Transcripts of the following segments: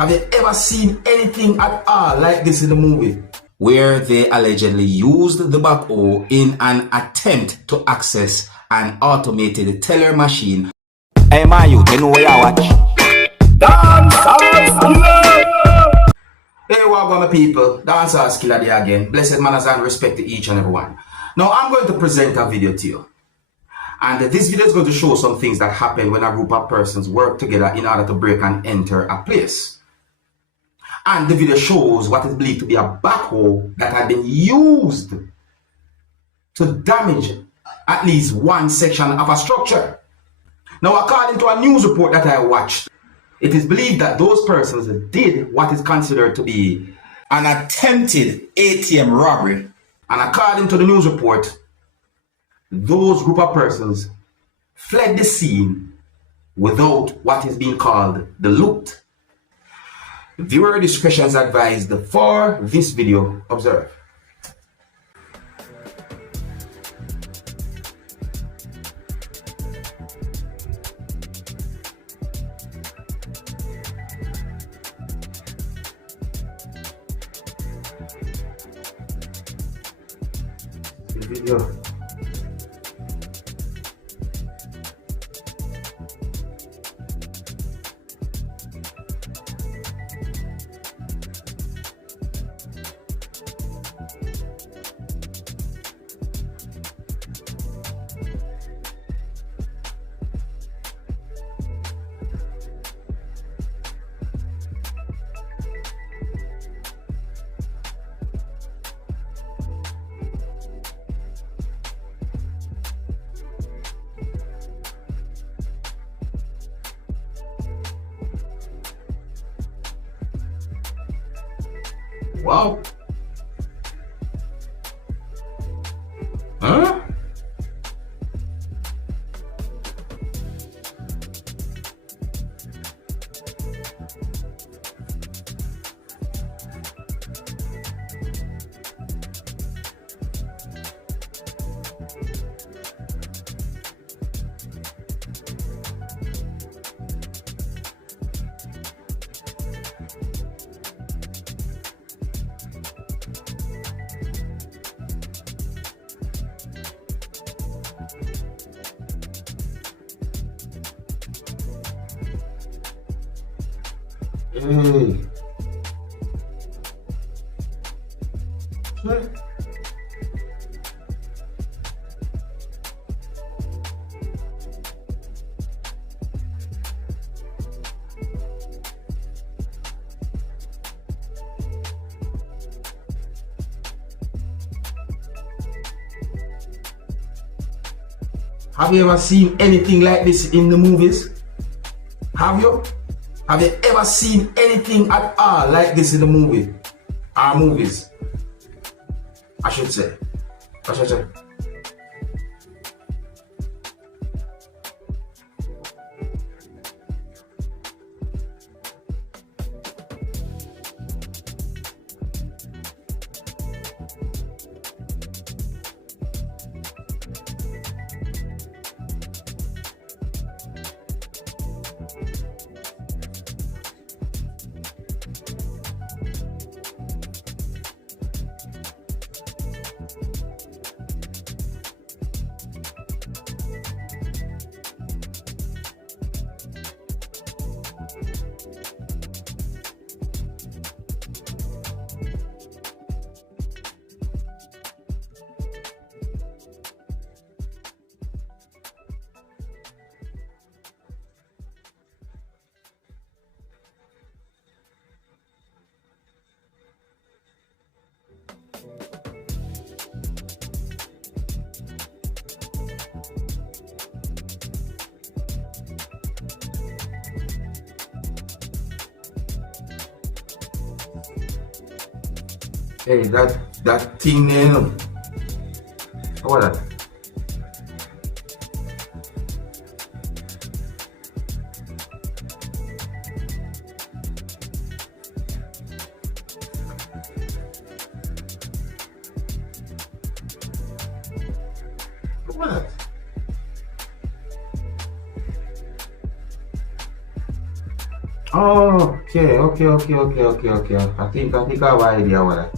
Have you ever seen anything at all like this in the movie? Where they allegedly used the backhoe in an attempt to access an automated teller machine. Hey man, you know what I watch? Dancehall skilla! Hey, welcome my people. Dancehall skilla there again. Blessed manners and respect to each and every one. Now I'm going to present a video to you. And this video is going to show some things that happen when a group of persons work together in order to break and enter a place. And the video shows what is believed to be a backhoe that had been used to damage at least one section of a structure. Now, according to a news report that I watched, it is believed that those persons did what is considered to be an attempted ATM robbery. And according to the news report, those group of persons fled the scene without what is being called the loot. Viewer discretion is advised for this video. Observe. The video. Wow. Huh? Hey. What? Have you ever seen anything like this in the movies? Have you? Have you ever seen anything at all like this in the movie? Or movies? I should say. Hey, that thing there, what that? What? Oh. Okay. I think I have an idea what that.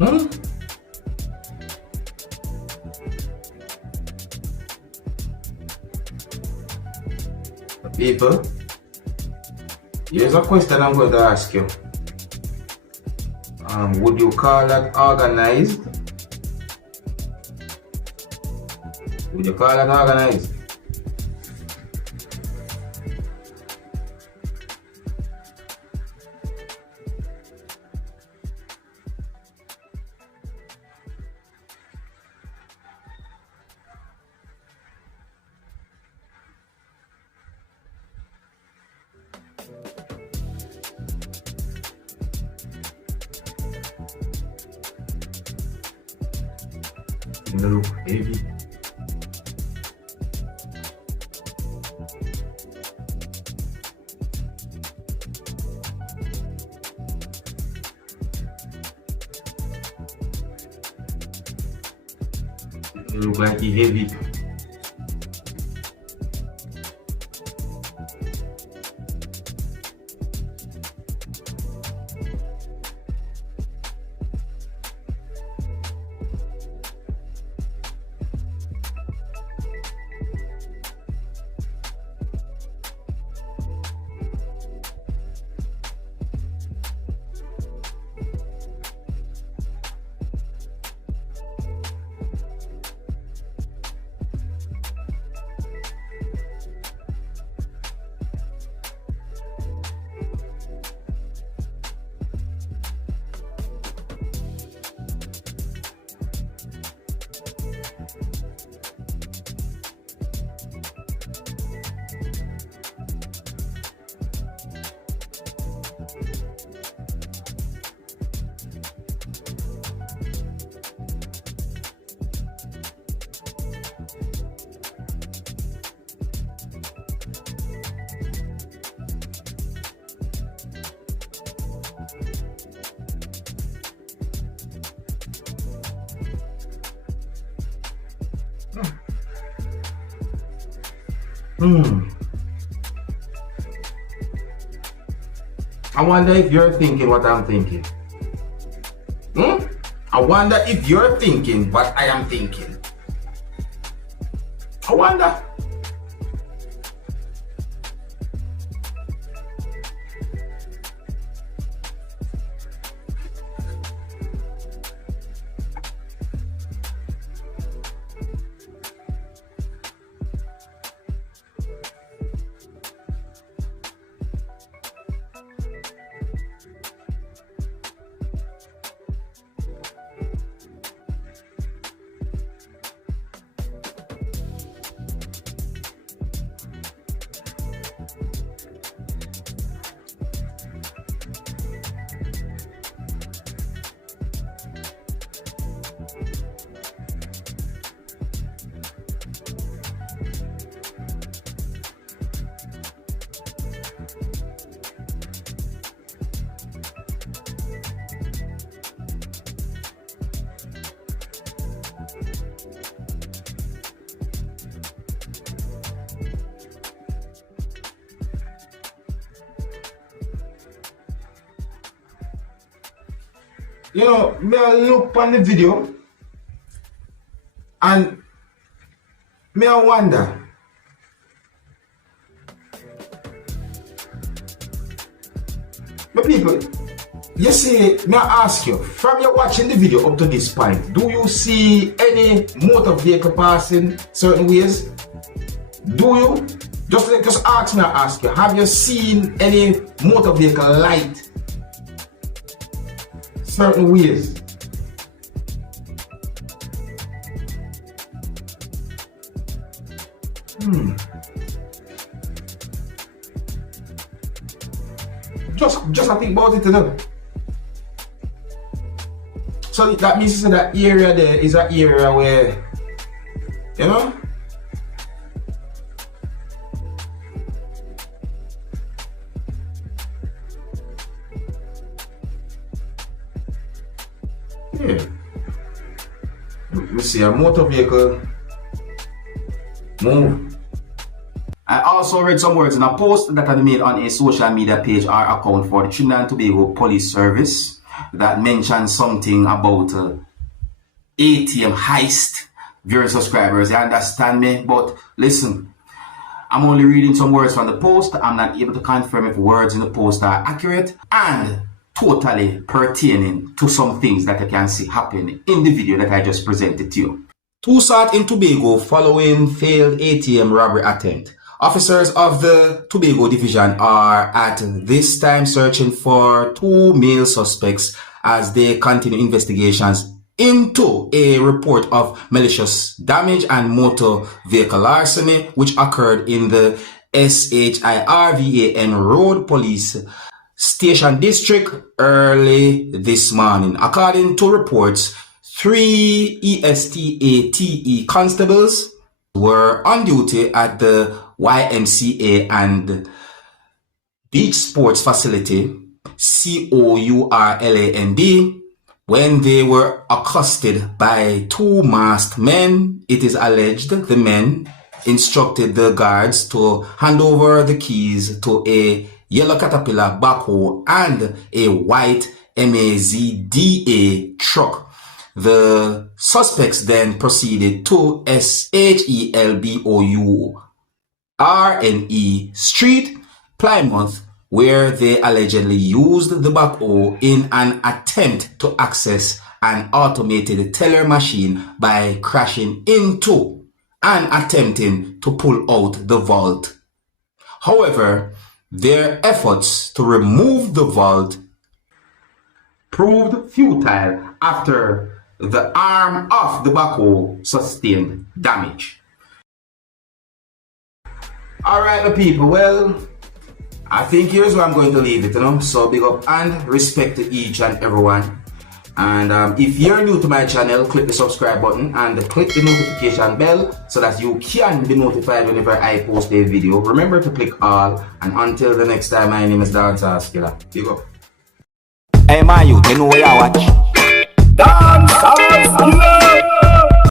Hmm? People, here's a question I'm going to ask you. Would you call that organized? Would you call that organized? It look heavy. It look like it's heavy. I wonder if you're thinking what I'm thinking. I wonder if you're thinking what I am thinking. I wonder. You know, me I look on the video and me I wonder. But people, you see, may I ask you, from you watching the video up to this point, do you see any motor vehicle passing certain ways? Do you? Just ask me, I ask you, have you seen any motor vehicle light certain ways? Just I think about it, you know. So that means that area there is an area where, you know, yeah. We see a motor vehicle move. I also read some words in a post that I made on a social media page or account for the Trinidad and Tobago Police Service that mentioned something about ATM heist. Viewer subscribers, you understand me? But listen, I'm only reading some words from the post. I'm not able to confirm if words in the post are accurate and totally pertaining to some things that I can see happening in the video that I just presented to you. Two sought in Tobago following failed ATM robbery attempt. Officers of the Tobago Division are at this time searching for two male suspects as they continue investigations into a report of malicious damage and motor vehicle larceny which occurred in the SHIRVAN Road Police Station District early this morning. According to reports, 3 ESTATE constables were on duty at the YMCA and Beach Sports Facility, COURLAND, when they were accosted by two masked men. It is alleged the men instructed the guards to hand over the keys to a yellow Caterpillar backhoe and a white Mazda truck. The suspects then proceeded to SHELBOURNE Street, Plymouth, where they allegedly used the backhoe in an attempt to access an automated teller machine by crashing into and attempting to pull out the vault. However, their efforts to remove the vault proved futile after the arm of the backhoe sustained damage. Alright, my people, well, I think here's where I'm going to leave it, you know. So big up and respect to each and everyone. And if you're new to my channel, click the subscribe button and click the notification bell so that you can be notified whenever I post a video. Remember to click all, and until the next time, my name is Dancehall Skilla. Big up. Hey, man, you know where you watch.